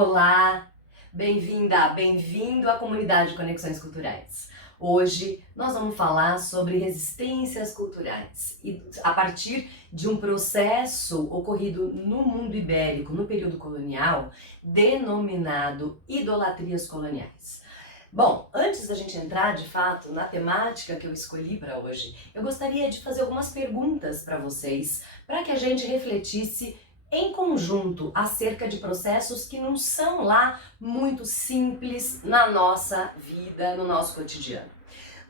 Olá, bem-vinda, bem-vindo à comunidade de Conexões Culturais. Hoje nós vamos falar sobre resistências culturais e a partir de um processo ocorrido no mundo ibérico no período colonial, denominado idolatrias coloniais. Bom, antes da gente entrar de fato na temática que eu escolhi para hoje, eu gostaria de fazer algumas perguntas para vocês, para que a gente refletisse em conjunto acerca de processos que não são lá muito simples na nossa vida, no nosso cotidiano.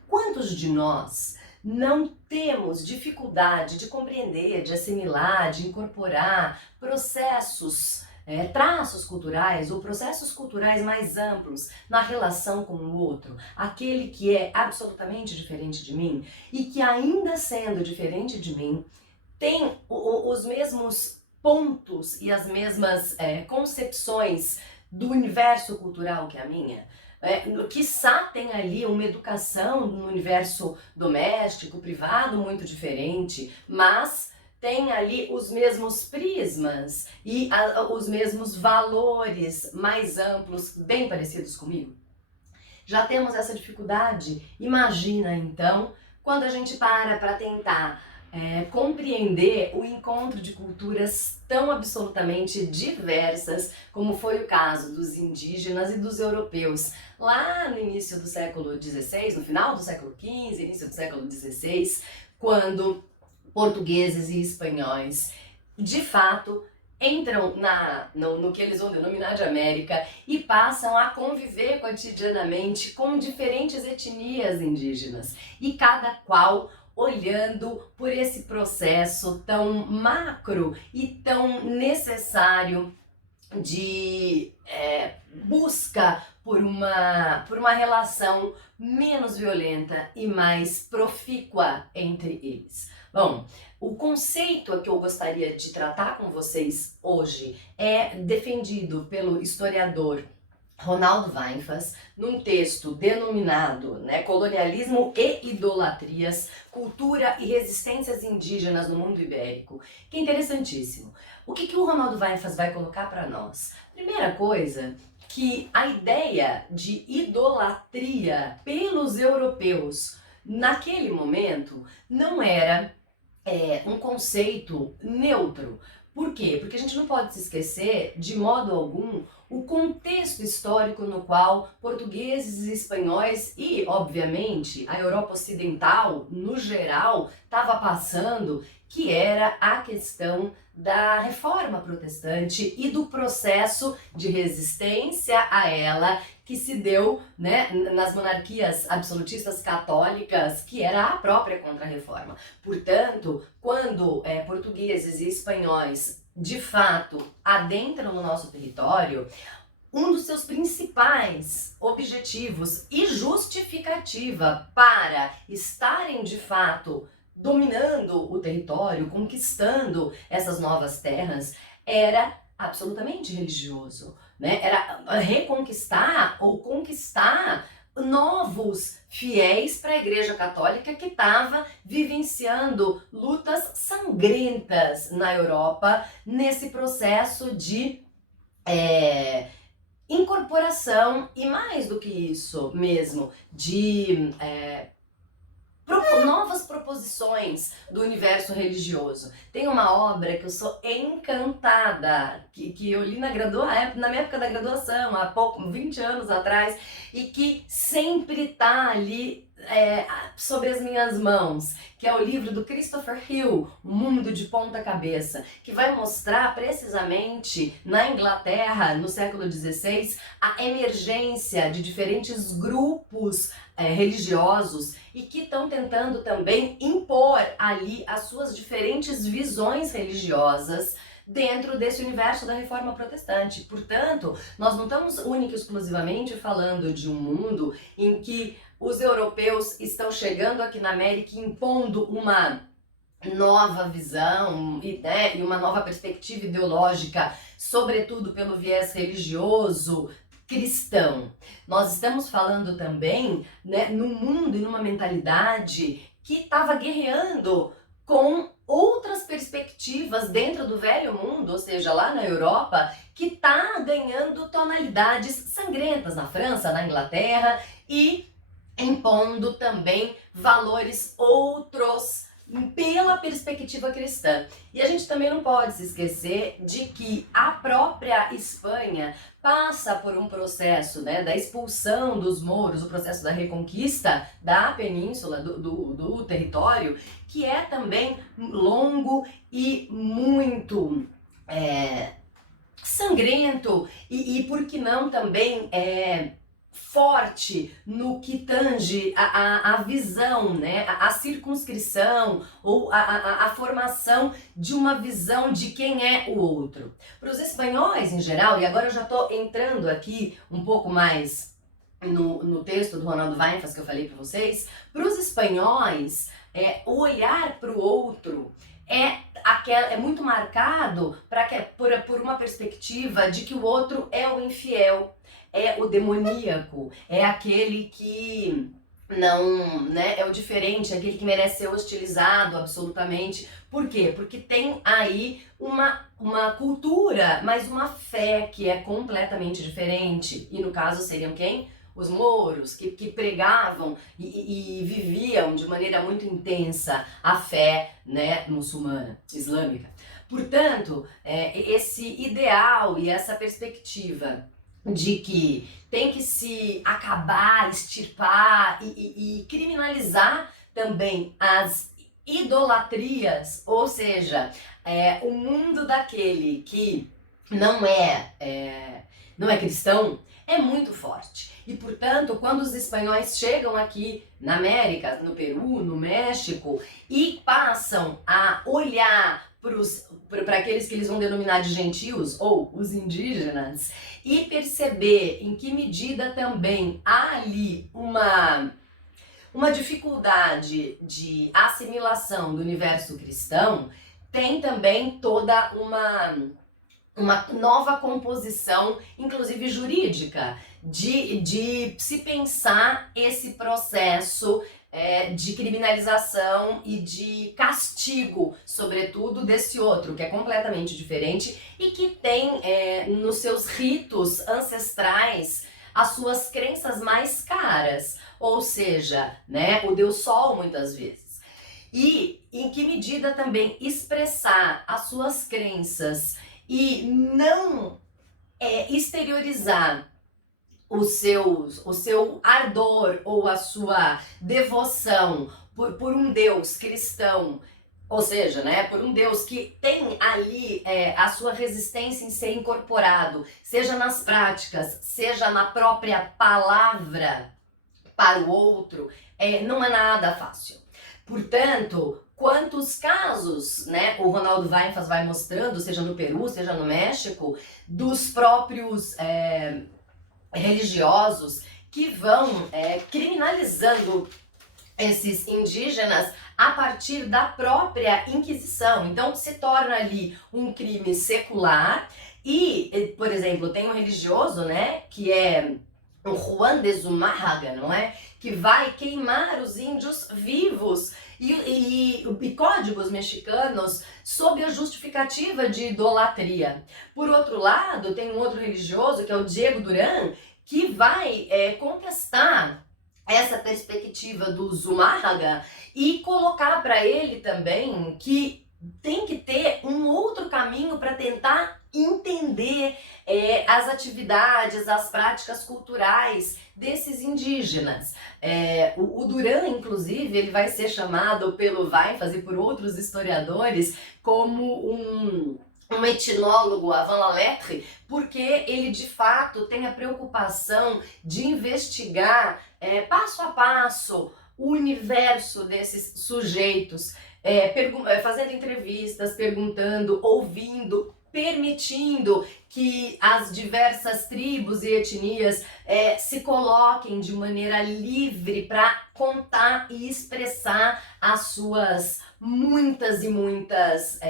Quantos de nós não temos dificuldade de compreender, de assimilar, de incorporar processos, traços culturais ou processos culturais mais amplos na relação com o outro, aquele que é absolutamente diferente de mim e que, ainda sendo diferente de mim, tem os mesmos pontos e as mesmas concepções do universo cultural que a minha? Quiçá tem ali uma educação no universo doméstico, privado muito diferente, mas tem ali os mesmos prismas e os mesmos valores mais amplos, bem parecidos comigo. Já temos essa dificuldade? Imagina então quando a gente para tentar compreender o encontro de culturas tão absolutamente diversas como foi o caso dos indígenas e dos europeus lá no início do século XVI, no final do século XV, início do século XVI, quando portugueses e espanhóis de fato entram no que eles vão denominar de América e passam a conviver cotidianamente com diferentes etnias indígenas e cada qual olhando por esse processo tão macro e tão necessário de busca por uma relação menos violenta e mais profícua entre eles. Bom, o conceito que eu gostaria de tratar com vocês hoje é defendido pelo historiador Ronaldo Weinfass, num texto denominado Colonialismo e Idolatrias, Cultura e Resistências Indígenas no Mundo Ibérico, que é interessantíssimo. O que o Ronaldo Weinfass vai colocar para nós? Primeira coisa, que a ideia de idolatria pelos europeus naquele momento não era um conceito neutro. Por quê? Porque a gente não pode se esquecer, de modo algum, o contexto histórico no qual portugueses e espanhóis e, obviamente, a Europa Ocidental, no geral, estava passando, que era a questão da Reforma Protestante e do processo de resistência a ela que se deu nas monarquias absolutistas católicas, que era a própria Contra-Reforma. Portanto, quando portugueses e espanhóis de fato adentram no nosso território, um dos seus principais objetivos e justificativa para estarem de fato dominando o território, conquistando essas novas terras, era absolutamente religioso, Era reconquistar ou conquistar novos fiéis para a Igreja Católica que estava vivenciando lutas sangrentas na Europa nesse processo de incorporação e, mais do que isso mesmo, de novas proposições do universo religioso. Tem uma obra que eu sou encantada, que eu li na minha época da graduação, há 20 anos atrás, e que sempre está ali sobre as minhas mãos, que é o livro do Christopher Hill, O Mundo de Ponta Cabeça, que vai mostrar precisamente na Inglaterra, no século XVI, a emergência de diferentes grupos religiosos e que estão tentando também impor ali as suas diferentes visões religiosas dentro desse universo da Reforma Protestante. Portanto, nós não estamos única e exclusivamente falando de um mundo em que os europeus estão chegando aqui na América e impondo uma nova visão e uma nova perspectiva ideológica, sobretudo pelo viés religioso cristão. Nós estamos falando também num mundo e numa mentalidade que estava guerreando com outras perspectivas dentro do velho mundo, ou seja, lá na Europa, que está ganhando tonalidades sangrentas na França, na Inglaterra e impondo também valores outros pela perspectiva cristã. E a gente também não pode se esquecer de que a própria Espanha passa por um processo, né, da expulsão dos mouros, o processo da reconquista da península, do território, que é também longo e muito sangrento e por que não também forte no que tange a visão, né, a circunscrição ou a formação de uma visão de quem é o outro. Para os espanhóis em geral, e agora eu já estou entrando aqui um pouco mais no texto do Ronaldo Weinfass que eu falei para vocês, para os espanhóis, o olhar para o outro é muito marcado por uma perspectiva de que o outro é o infiel, é o demoníaco, é aquele que não, né, é o diferente, é aquele que merece ser hostilizado absolutamente. Por quê? Porque tem aí uma cultura, mas uma fé que é completamente diferente. E no caso seriam quem? Os mouros, que pregavam e viviam de maneira muito intensa a fé, né, muçulmana, islâmica. Portanto, esse ideal e essa perspectiva de que tem que se acabar, extirpar e criminalizar também as idolatrias, ou seja, o mundo daquele que não é cristão, é muito forte. E, portanto, quando os espanhóis chegam aqui na América, no Peru, no México, e passam a olhar para aqueles que eles vão denominar de gentios, ou os indígenas, e perceber em que medida também há ali uma dificuldade de assimilação do universo cristão, tem também toda uma nova composição, inclusive jurídica, de se pensar esse processo de criminalização e de castigo, sobretudo desse outro, que é completamente diferente e que tem nos seus ritos ancestrais as suas crenças mais caras, ou seja, né, o Deus Sol muitas vezes. E em que medida também expressar as suas crenças e não exteriorizar o seu ardor ou a sua devoção por um Deus cristão, ou seja, né, por um Deus que tem ali a sua resistência em ser incorporado, seja nas práticas, seja na própria palavra para o outro, não é nada fácil. Portanto, quantos casos, né, o Ronaldo Weinfass vai mostrando, seja no Peru, seja no México, dos próprios religiosos que vão criminalizando esses indígenas a partir da própria Inquisição. Então se torna ali um crime secular e, por exemplo, tem um religioso, né, que é o Juan de Zumárraga, não é? Que vai queimar os índios vivos e códigos mexicanos sob a justificativa de idolatria. Por outro lado, tem um outro religioso, que é o Diego Duran, que vai contestar essa perspectiva do Zumárraga e colocar para ele também que tem que ter um outro caminho para tentar entender as atividades, as práticas culturais desses indígenas. O Duran, inclusive, ele vai ser chamado pelo Weinfass e por outros historiadores como um etnólogo avant la lettre, porque ele de fato tem a preocupação de investigar passo a passo o universo desses sujeitos, fazendo entrevistas, perguntando, ouvindo, permitindo que as diversas tribos e etnias se coloquem de maneira livre para contar e expressar as suas muitas e muitas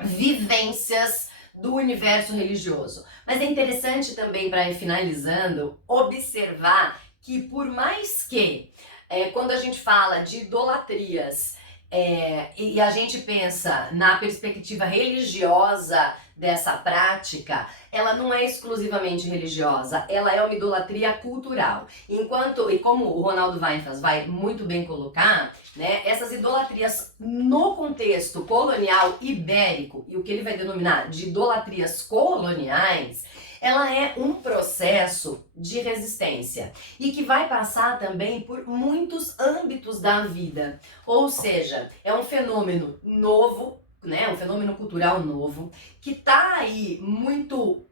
vivências do universo religioso. Mas é interessante também, para ir finalizando, observar que por mais que quando a gente fala de idolatrias e a gente pensa na perspectiva religiosa dessa prática, ela não é exclusivamente religiosa, ela é uma idolatria cultural. Enquanto, e como o Ronaldo Weinfels vai muito bem colocar, né, essas idolatrias no contexto colonial ibérico, e o que ele vai denominar de idolatrias coloniais, ela é um processo de resistência e que vai passar também por muitos âmbitos da vida. Ou seja, é um fenômeno novo, né, um fenômeno cultural novo, que está aí muito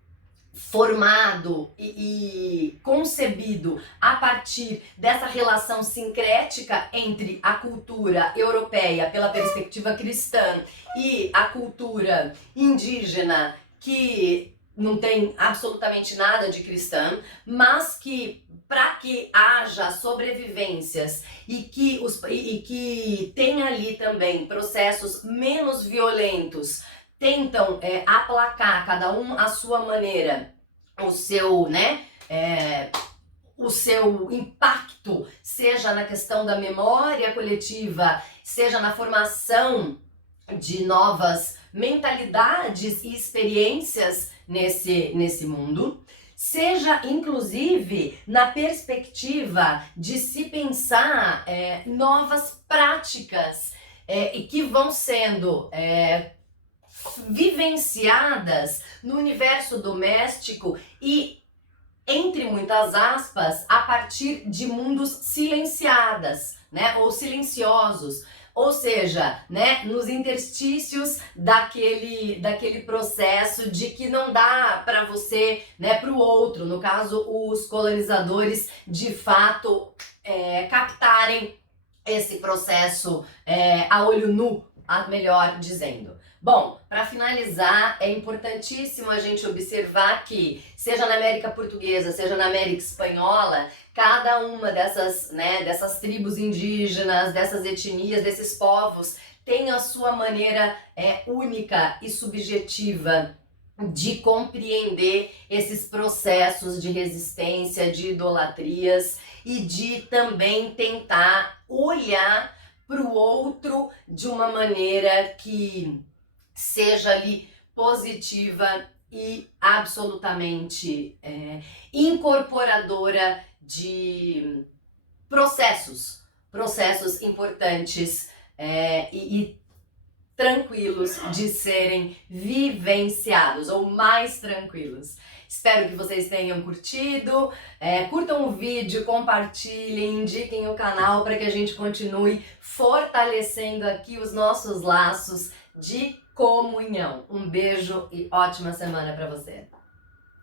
formado e concebido a partir dessa relação sincrética entre a cultura europeia pela perspectiva cristã e a cultura indígena, que não tem absolutamente nada de cristã, mas que para que haja sobrevivências e que tenha ali também processos menos violentos, tentam aplacar cada um à sua maneira o seu, né, o seu impacto, seja na questão da memória coletiva, seja na formação de novas mentalidades e experiências nesse mundo, seja inclusive na perspectiva de se pensar novas práticas e que vão sendo vivenciadas no universo doméstico e, entre muitas aspas, a partir de mundos silenciadas, né, ou silenciosos. Ou seja, né, nos interstícios daquele processo de que não dá para você, né, para o outro, no caso os colonizadores, de fato captarem esse processo a olho nu, melhor dizendo. Bom, para finalizar, é importantíssimo a gente observar que, seja na América Portuguesa, seja na América Espanhola, cada uma dessas tribos indígenas, dessas etnias, desses povos, tem a sua maneira única e subjetiva de compreender esses processos de resistência, de idolatrias e de também tentar olhar para o outro de uma maneira que seja ali positiva e absolutamente incorporadora de processos importantes e tranquilos de serem vivenciados, ou mais tranquilos. Espero que vocês tenham curtido, curtam o vídeo, compartilhem, indiquem o canal para que a gente continue fortalecendo aqui os nossos laços de comunhão. Um beijo e ótima semana para você.